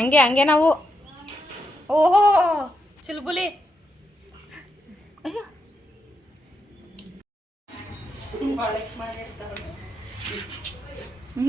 ಹಂಗೆ ಹಂಗೆ ನಾವು. ಓಹೋ ಚಿಲ್ಬುಲಿ.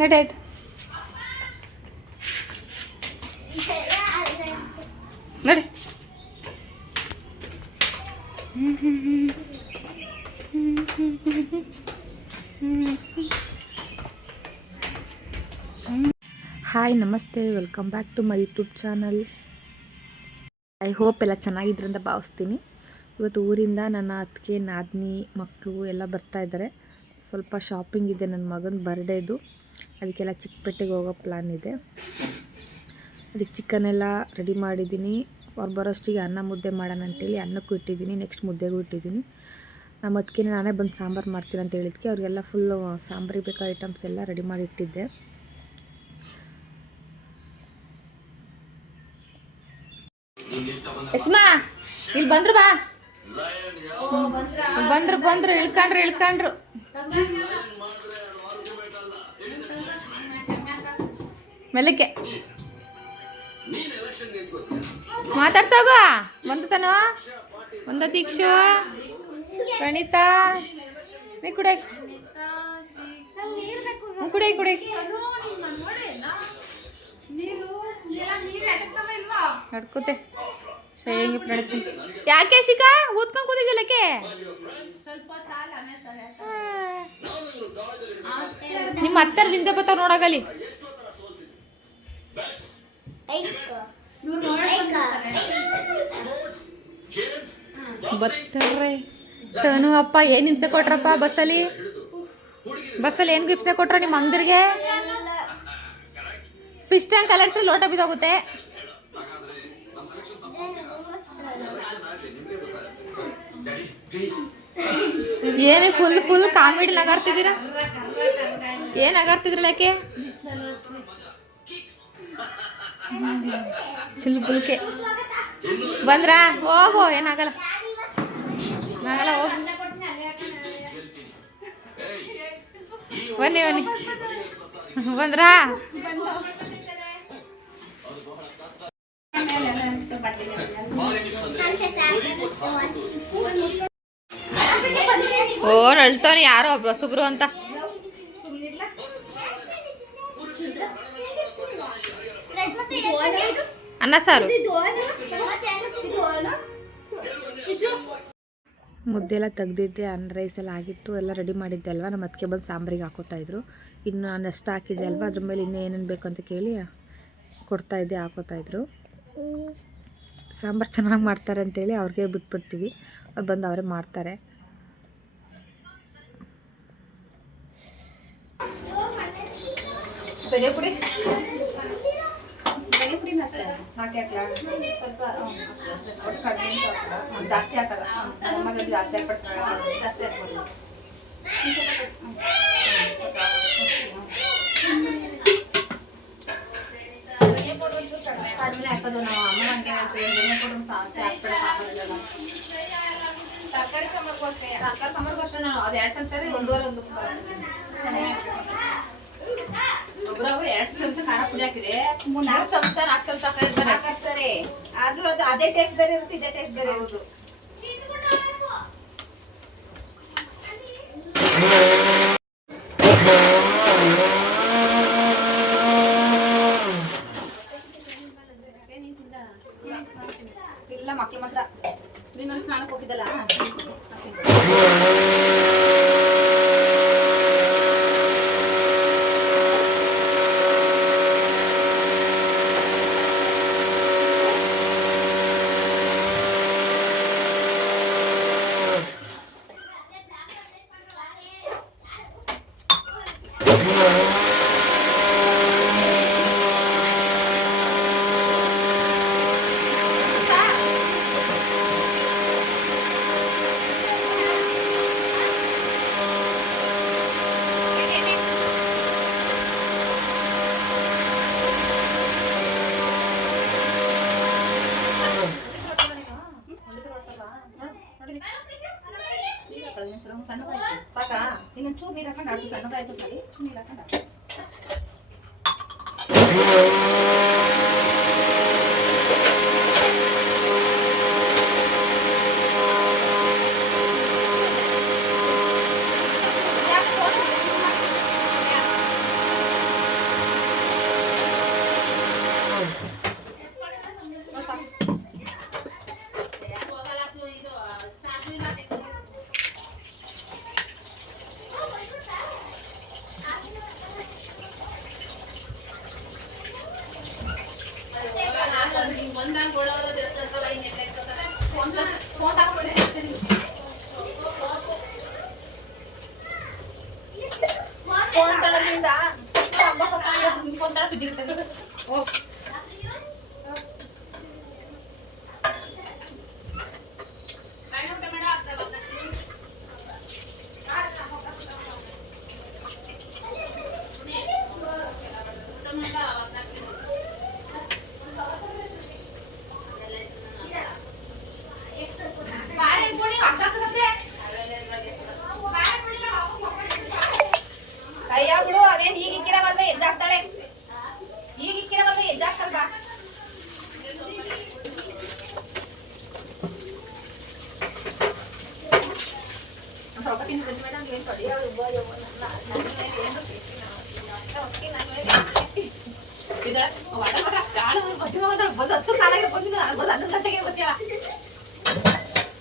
ನಡಿ ಆಯ್ತು. ನಡಿ. ಹಾಯ್ ನಮಸ್ತೆ, welcome back to my YouTube channel. I hope ಎಲ್ಲ ಚೆನ್ನಾಗಿದ್ರು ಅಂತ ಭಾವಿಸ್ತೀನಿ. ಇವತ್ತು ಊರಿಂದ ನನ್ನ ಅತ್ತಿಗೆ ನಾದಿನಿ ಮಕ್ಕಳು ಎಲ್ಲ ಬರ್ತಾಯಿದ್ದಾರೆ. ಸ್ವಲ್ಪ ಶಾಪಿಂಗ್ ಇದೆ, ನನ್ನ ಮಗನ ಬರ್ಡೇದು. ಅದಕ್ಕೆಲ್ಲ ಚಿಕ್ಕಪೇಟೆಗೆ ಹೋಗೋ ಪ್ಲ್ಯಾನ್ ಇದೆ. ಅದಕ್ಕೆ ಚಿಕನೆಲ್ಲ ರೆಡಿ ಮಾಡಿದ್ದೀನಿ. ಅವ್ರು ಬರೋಷ್ಟಿಗೆ ಅನ್ನ ಮುದ್ದೆ ಮಾಡೋಣ ಅಂತೇಳಿ ಅನ್ನಕ್ಕೂ ಇಟ್ಟಿದ್ದೀನಿ, ನೆಕ್ಸ್ಟ್ ಮುದ್ದೆಗೂ ಇಟ್ಟಿದ್ದೀನಿ. ನಮ್ಮ ಅದಕ್ಕೆ ನಾನೇ ಬಂದು ಸಾಂಬಾರು ಮಾಡ್ತೀನಿ ಅಂತ ಹೇಳಿದ್ಕೆ ಅವ್ರಿಗೆಲ್ಲ ಫುಲ್ಲು ಸಾಂಬಾರಿಗೆ ಬೇಕಾದ ಐಟಮ್ಸ್ ಎಲ್ಲ ರೆಡಿ ಮಾಡಿ ಇಟ್ಟಿದ್ದೆ. ಯಶ್ಮಾ ಇಲ್ಲಿ ಬಂದ್ರು, ಬಾ ಬಂದ್ರು ಇಳ್ಕೊಂಡ್ರು ಮೆಲ್ಲಕ್ಕೆ ಮಾತಾಡ್ಸೋಗ. ಬಂದು ತಾನು ಒಂದ ದೀಕ್ಷು ಪ್ರಣೀತಾ ನೀ ಕುಡಿ ನಡ್ಕೋತೆ ಹೇಗೆ ಪ್ರಣೀತಿ. ಯಾಕೆ ಶಿಖಾ ಊದ್ಕೊಂಡು ಕೂತಿದ್ದಿಲ್ಲಕ್ಕೆ? ನಿಮ್ಮ ಅತ್ತರ ನಿಂದೆ ಬರ್ತಾವ ನೋಡಾಗಲಿ. ಬರ್ತಾರೆ ತನು ಅಪ್ಪ. ಏನು ಹಿಂಸೆ ಕೊಟ್ರಪ್ಪ ಬಸ್ಸಲ್ಲಿ ಏನು ಹಿಂಸೆ ಕೊಟ್ರ ನಿಮ್ಮ ಅಂಗಡಿಗೆ? ಫಿಶ್ ಟ್ಯಾಂಕ್ ಕಲರ್ಸ್ ಲೋಟ ಬಿದ್ದೋಗುತ್ತೆ. ಏನೇ ಫುಲ್ ಕಾಮಿಡಿ ನಗಾಡ್ತಿದ್ದೀರಾ? ಏನು ನಗಾಡ್ತಿದ್ರಲ್ಲ ಯಾಕೆ? ಚಿಲ್ಬುಲ್ಕೆ ಬಂದ್ರಾ? ಹೋಗು, ಏನಾಗಲ್ಲ ಹೋಗು. ಬನ್ನಿ ಬಂದ್ರಾ? ಓ ಅಳ್ತಾನೆ ಯಾರೋ ಒಬ್ರು ಸುಬ್ರು ಅಂತ. ಅನ್ನ ಸಾರು ಮುದ್ದೆ ಎಲ್ಲ ತೆಗ್ದಿದ್ದೆ. ಅನ್ನ ರೈಸ್ ಎಲ್ಲ ಆಗಿತ್ತು, ಎಲ್ಲ ರೆಡಿ ಮಾಡಿದ್ದೆ ಅಲ್ವಾ. ನಮ್ಮ ಅದಕ್ಕೆ ಬಂದು ಸಾಂಬಾರಿಗೆ ಹಾಕೋತಾಯಿದ್ರು. ಇನ್ನು ನಾನು ಎಷ್ಟು ಹಾಕಿದ್ದೆ ಅಲ್ವಾ, ಅದ್ರ ಮೇಲೆ ಇನ್ನೂ ಏನೇನು ಬೇಕು ಅಂತ ಕೇಳಿ ಕೊಡ್ತಾಯಿದ್ದೆ, ಹಾಕೋತಾಯಿದ್ರು. ಸಾಂಬಾರು ಚೆನ್ನಾಗಿ ಮಾಡ್ತಾರೆ ಅಂತೇಳಿ ಅವ್ರಿಗೆ ಬಿಟ್ಬಿಡ್ತೀವಿ, ಅವ್ರು ಬಂದು ಅವರೇ ಮಾಡ್ತಾರೆ. ಪುಡಿ ಸ್ವಲ್ಪ ಜಾಸ್ತಿ ಹಾಕಲ್ಲ, ಜಾಸ್ತಿ ಹಾಕ್ಬೋದು. ಕಡಿಮೆ ಹಾಕೋದು ನಾವು ಅಮ್ಮ ಹಂಗೆ ಹೇಳ್ತೀವಿ. ತರಕಾರಿ ಸಾಂಬಾರ್ಗೂ ಅಷ್ಟೇ ನಾನು ಅದು 2 ಚಮಚ 1 ಒಬ್ಬರವ್ರು 2 ಚಮಚ ಖಾರ ಪುಡಿ ಹಾಕಿದ್ರೆ 4 ಚಮಚ 4 ಚಮಚ ಹಾಕ್ತಾರೆ. ಆದ್ರೂ ಅದು ಅದೇ ಟೇಸ್ಟ್ ಬೇರೆ ಇರುತ್ತೆ, ಇದೇ ಟೇಸ್ಟ್ ಬೇರೆ. ಹೌದು. ಇಲ್ಲ ಮಕ್ಳು ಮಾತ್ರ ನೀನು ಸ್ನಾನಕ್ಕೆ ಹೋಗಿದ್ದಲ್ಲ. ಸಾಕಾ ಇನ್ನೊಂದು ಚೂರು ನೀರು ಹಾಕೊಂಡು ಆಡ್ಸು. ಸಣ್ಣದಾಯ್ತು ಸರಿ, ನೀರು ಹಾಕೊಂಡು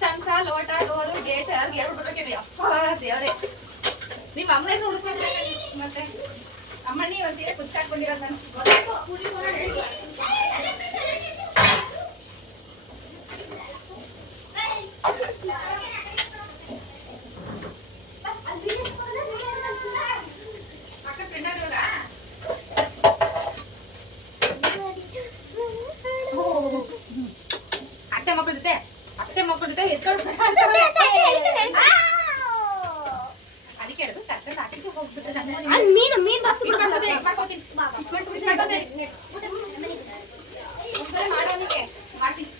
ಚಮಚ ಲೋಟ ಡೋರು ಗೇಟ್ ಹೇಳ್ಬಿಡ್ಬೇಕೇನೆ ಅಪ್ಪ ದೇವ್ರೆ ನಿಮ್ಮ ಅಮ್ಮನ ಹೆಸರು ಉಳಿಸ್ಬೇಕು ಮತ್ತೆ ಅಮ್ಮಣ್ಣಿ ಒಂದ್ಸೀರೆ ಕುಚ್ಚಾಕೊಂಡಿರೋದು ನಾನು ಅತ್ತೆ ಮಕ್ಕಳ ಜೊತೆ ಅದಕ್ಕೆ ಹೇಳುದು ಕರ್ಕೊಂಡು ಹಾಕಿಟ್ಟು ಹೋಗ್ಬಿಟ್ಟು ಮಾಡೋದಕ್ಕೆ ಮಾಡ್ತೀನಿ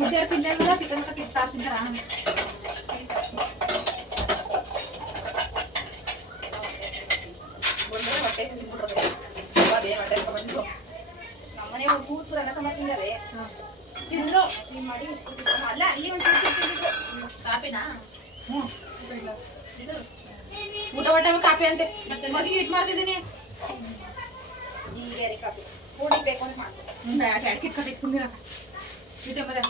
ಮುದ್ದೆ ತಿನ್ನಲ್ಲ ಚಿಕನ್ ತಿಂತಾರ ಹೊಟ್ಟೆ ನಮ್ಮನೆ ಕೂತು ರಂಗ ಮಾಡ್ತಿದ್ದಾರೆ ತಿಂದ್ರು ಮಾಡಿ ಅಲ್ಲ ಅಲ್ಲಿ ಒಂದು ಕಾಪಿನಾ ಊಟ ಹೊಟ್ಟೆ ಕಾಪಿ ಅಂತೆ ಮದಿಗೆ ಇಟ್ಟು ಮಾಡ್ತಿದ್ದೀನಿ ಈಗ ಕಾಪಿ ಪೂಡಿ ಬೇಕು ಅಂತ ಮಾಡ್ತೀನಿ ಅಡಿಕೆ ಕಟ್ಟಿ ಸುಮ್ಮನೆ ಇದೆ ಮನೆ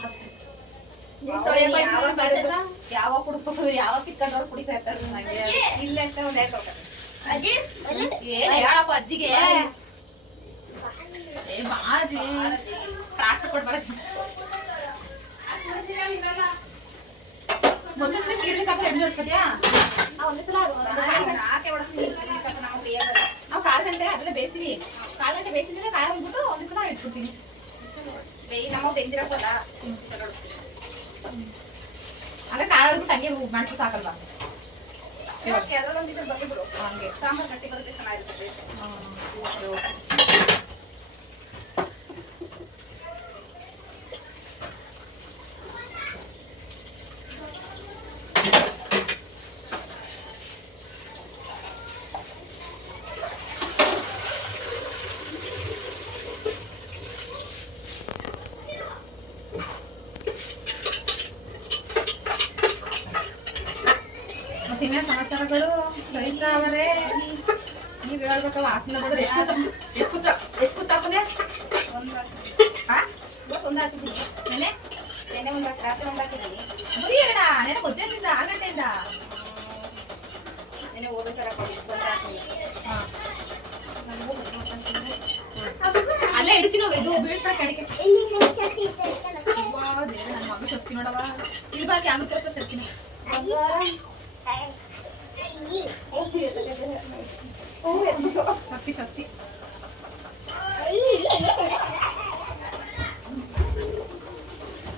ಯಾವ ಕುಡ್ಕೊಂಡು ಯಾವ ಕಿತ್ಕೊಂಡ್ರು ಕುಡಿತಾ ಇರ್ತಾರೆ ನಂಗೆ ಇಲ್ಲ ಅಂತ ಒಂದ್ ಎರಡು ಏನ್ ಹೇಳಪ್ಪ ಅಜ್ಜಿಗೆ ಏ ಬಾಜಿ ಟ್ರಾಕ್ಟರ್ ಕೊಟ್ಟು ಬರ ಮೊದಲು ಕೀರ್ಲಿ ಕಾಪ ಎಣ್ಣೆ ಹೊಡ್ಕೊದ್ಯಾ ಒಂದೇ ಸಲ ನಾವು 4 ಗಂಟೆ ಅದನ್ನ ಬೇಯಿಸ್ತೀವಿ 4 ಗಂಟೆ ಬೇಯಿಸಿದ್ರೆ ಕಾಯಿ ಹೋಗ್ಬಿಟ್ಟು ಒಂದೇ ಸಲ ಇಟ್ಬಿಡ್ತೀನಿ ನಮ್ಮ ಬೆಂದಿರಪ್ಪಲ್ಲ ಆಗ ಖಾರ ಹೋಗ್ಬಿಟ್ಟು ಹಂಗೆ ಮಾಡ್ಬಿಟ್ಟು ಸಾಕಲ್ವಾ ಹಂಗೆ ಸಾಂಬಾರು ಗಟ್ಟಿ ಬರುತ್ತೆ ಚೆನ್ನಾಗಿರ್ತದೆ ಮತ್ತಿನ್ನೇನು ಸಮಾಚಾರಗಳು ಚೈತ್ರ ಅವರೇ ನೀವು ಹೇಳ್ಬೇಕ ವಾಸನೆ ಬಂದ್ರೆ ಎಷ್ಟು ಕುಚ್ಚಾಪದೆ ಒಂದು ಹಾಕಿದ್ದೀನಿ ನೆನೆ ಒಂದು ರಾತ್ರಿ ಒಂದು ಹಾಕಿದ್ದೀನಿ ಬರೀ ಎರಡ ನೆನೆ ಮಧ್ಯಾಹ್ನದಿಂದ 6 ಗಂಟೆಯಿಂದ ನೆನೆ ಹೋಗ್ಬೇಕಾರೆ ಒಂದು ಹಾಕಿದ್ದೀನಿ ಅಲ್ಲೇ ಇಡ್ತೀನಿ ಇದು ಬೀಳ್ಸ್ಬೇಕು ಅಡಿಕೆ ನನ್ನ ಮಗಳು ಶಕ್ತಿ ನೋಡವ ಇಲ್ಲಿ ಬಾ ಕ್ಯಾಮ್ರಾ ತೋರಿಸೋ ಶಕ್ತಿನ ಶಕ್ತಿ ಶಕ್ತಿ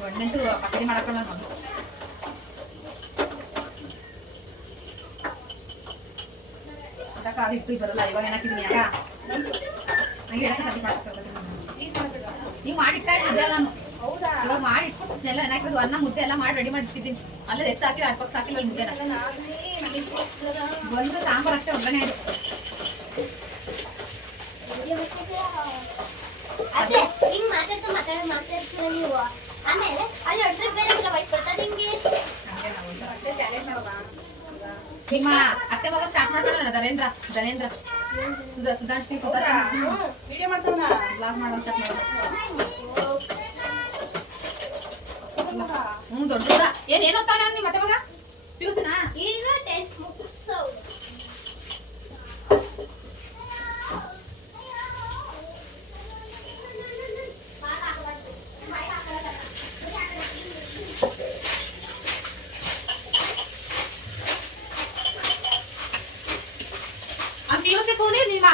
ಒಣ್ಣೆಂಟು ಪಕ್ಕಡಿ ಮಾಡಕ್ಕಲ್ಲ ನಾನು ಅದಕ್ಕ ಹಿಟ್ಟು ಬರಲ್ಲ ಇವಾಗ ಏನಾಕಿದ್ದೀನಿ ಆಗ ನಂಗೆ ಹೇಳಕ್ಕೆ ಸತಿ ಮಾಡ್ತಾರೆ ನೀವು ಮಾಡಿಟ್ಟಾಗ ಅದೇ ನಾನು ಹೌದಾ ಇವಾಗ ಮಾಡಿಟ್ಬಿಟ್ಟು ಎಲ್ಲ ಏನಾಕಿರೋದು ಅನ್ನ ಮುದ್ದೆ ಎಲ್ಲ ಮಾಡಿ ರೆಡಿ ಮಾಡಿಟ್ಟಿದ್ದೀನಿ ಅಲ್ಲೇ ಎಷ್ಟು ಹಾಕಿಲ್ಲ ಅಡ್ಪಕ್ಕೆ ಹಾಕಿಲ್ಲ ಮುದ್ದೆನ ಬಂದು ಸಾಂಬಾರು ಅಷ್ಟೇ ಒಗ್ಗರಣೆ ಆಯ್ತು ಅದೇ ಹಿಂಗ್ ಮಾತಾಡ್ತೀರ ನೀವು ಆಮೇಲೆ ಅಲ್ಲಿ ಹೊಡ್ರೆ ಬೇರೆ ವಾಯ್ಸ್ ಬರ್ತದೆ ನಿಮ್ಗೆ ನಿಮ್ಮ ಅತ್ತೆ ಮಗ ಸ್ಟಾರ್ಟ್ ಮಾಡ್ಕೊಳ್ಳೋಣ ಧನೇಂದ್ರ ಸುಧಾರಿಸಿ ವಿಡಿಯೋ ಮಾಡ್ತಾನ ಬ್ಲಾಗ್ ಮಾಡೋಣ ದೊಡ್ಡದ ಏನ್ ಓದ್ತಾನ ನಿಮ್ಮ ಅತ್ತೆ ಮಗ ಪಿಯುಸಿನಾ ಈಗ ಟೆಸ್ಟ್ ಮುಗಿಸೋ ಪಿಯುಸಿ ಕೂಡಿ ನಿಮ್ಮ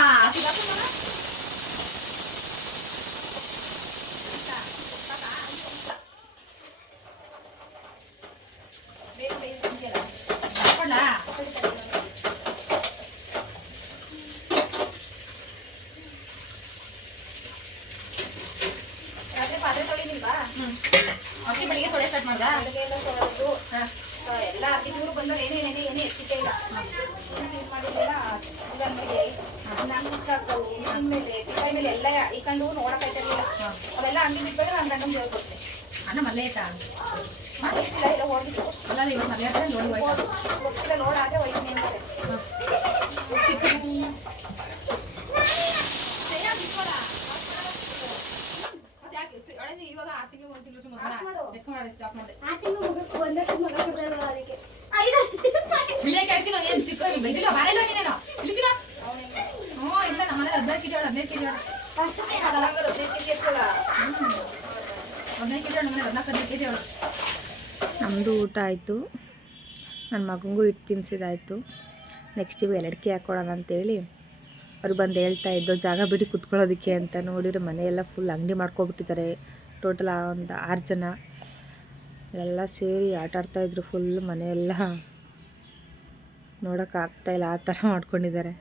ಅಕ್ಕಿ ಬೆಳಿಗ್ಗೆ ತೊಳೆ ಸ್ಟಾರ್ಟ್ ಮಾಡ್ದ ಎಲ್ಲ ಅತಿಥಿಗಳು ಬಂದವ್ರು ಏನೇ ಎತ್ತಿಕೆ ಇಲ್ಲ ಮಾಡಿಲ್ಲ ನಾನು ಮುಚ್ಚಾಕ್ತವು ಮೇಲೆ ಟಿಕಾಯಿ ಮೇಲೆ ಎಲ್ಲ ಇಕೊಂಡು ನೋಡಕ್ಕಾಯ್ತಿರ್ಲಿಲ್ಲ ಅವೆಲ್ಲ ಅಂಗಡಿ ಬಿಟ್ಟಾಗ ನಾನು ಗಂಡನ ದೇವ್ರು ಕೊಡ್ತೆ ಅಣ್ಣ ಮಲ್ಲೆ ಆಯ್ತಾ ಗೊತ್ತಿಲ್ಲ ಎಲ್ಲ ಹೋಗಿತ್ತು ಅಲ್ಲ ಇವಾಗ ಮಲ್ಲೆ ಆಯ್ತಾ ನೋಡಿ ಹೋಯ್ತಾ ಗೊತ್ತಿಲ್ಲ ನೋಡಾದ್ರೆ ಹೋಯ್ತೀನಿ ಅಂತಾರೆ ಇವಾಗ 6 ತಿಂಗಳು 1 ತಿಂಗಳು ಮಗನ ಲೆಕ್ಕ ಮಾಡಿ ಸ್ಟಾಪ್ ಮಾಡಿದೆ ಆ ತಿಂಗಳು ಮಗಕ್ಕೆ 1 ವರ್ಷದ ಮಗ ಕೊಡ್ತಾರಲ್ಲ ಅದಕ್ಕೆ ಇಲ್ಲೇ ಕೇಳ್ತೀನಿ ಏನು ಚಿಕ್ಕ ಬೈದಿಲ್ಲ ಬಾರೆಲ್ಲ ನೀನೇನೋ ಇಲ್ಲಿಚಿನ ಇಲ್ಲ ನಮ್ಮ ಮನೆ 15 ಕೆಜಿ 15 ಕೆಜಿ 15 ಕೆಜಿ ನಮ್ಮ ಮನೆ 14 ಕೆಜಿ ಅವಳು ನಮ್ಮದು ಊಟ ಆಯಿತು, ನನ್ನ ಮಗನಿಗೂ ಹಿಟ್ಟು ತಿನ್ನಿಸಿದಾಯಿತು. ನೆಕ್ಸ್ಟ್ ಇವಾಗ ಎರಡ್ಕೆ ಹಾಕ್ಕೊಡೋಣ ಅಂತೇಳಿ ಅವ್ರು ಬಂದು ಹೇಳ್ತಾ ಇದ್ದು ಜಾಗ ಬಿಡಿ ಕುತ್ಕೊಳ್ಳೋದಕ್ಕೆ ಅಂತ. ನೋಡಿದ್ರೆ ಮನೆಯೆಲ್ಲ ಫುಲ್ ಅಂಗಡಿ ಮಾಡ್ಕೊಬಿಟ್ಟಿದ್ದಾರೆ. ಟೋಟಲ್ ಒಂದು 6 ಜನ ಎಲ್ಲ ಸೇರಿ ಆಟ ಆಡ್ತಾಯಿದ್ರು. ಫುಲ್ ಮನೆಯೆಲ್ಲ ನೋಡೋಕ್ಕಾಗ್ತಾಯಿಲ್ಲ, ಆ ಥರ ಮಾಡ್ಕೊಂಡಿದ್ದಾರೆ.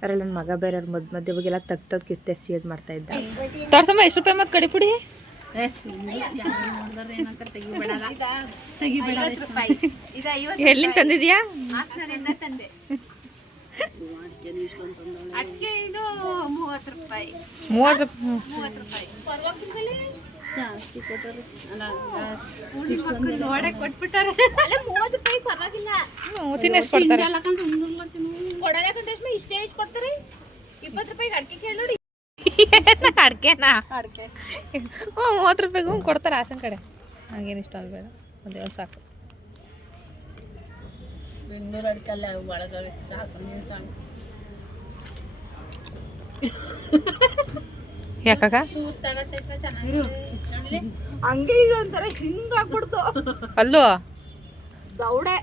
ಅದರಲ್ಲಿ ನನ್ನ ಮಗ ಬೇರೆ ಅವ್ರ ಮಧ್ಯೆ ಇವಾಗೆಲ್ಲ ತೆಗ್ದು ಕಿತ್ತೆಸಿಯೋದು ಮಾಡ್ತಾಯಿದ್ದ. ತೋರ್ಸಮ್ಮ ಎಷ್ಟು ರೂಪಾಯಿ ಮತ್ತು ಕಡಿಪುಡಿ ಎಲ್ಲಿಂದ ತಂದಿದ್ಯಾ? ಅಕ್ಕೆ ಇದು 30 ರೂಪಾಯಿ 30 ರೂಪಾಯಿ. ನೋಡಕ್ ಕೊಟ್ಬಿಟ್ಟಾರೆ. ಅಲ್ಲ 30 ರೂಪಾಯಿ ಪರವಾಗಿಲ್ಲ. ತಿನ್ನೆಷ್ಟು ಕೊಡ್ತಾರೆ? ಕೊಡೋದಕ್ಕೆ ಇಷ್ಟೇ ಎಷ್ಟು ಕೊಡ್ತಾರೆ? 20 ರೂಪಾಯಿಗೆ ಅಡಿಕೆ ಕೇಳಿ ಅಡ್ಕೆನಾ? ಅಡಿಕೆ 30 ರೂಪಾಯಿಗೂ ಕೊಡ್ತಾರೆ ಹಾಸನ ಕಡೆ. ಹಂಗೇನು ಇಷ್ಟ ಬೇಡ, ಒಂದೇ ಒಂದು ಸಾಕು. ಬೆಂಗಳೂರು ಅಡಿಕೆ ಅಲ್ಲ ಒಳಗೆ ಸಾಕು ನೀರು ತಾಂಡು ಯಾಕಾಗ ಹಂಗೆ ಇದು ಒಂಥರ ಹಿಂಗಾಗ್ಬಿಡ್ತು ಅಲ್ಲೋ ಗೌಡೆ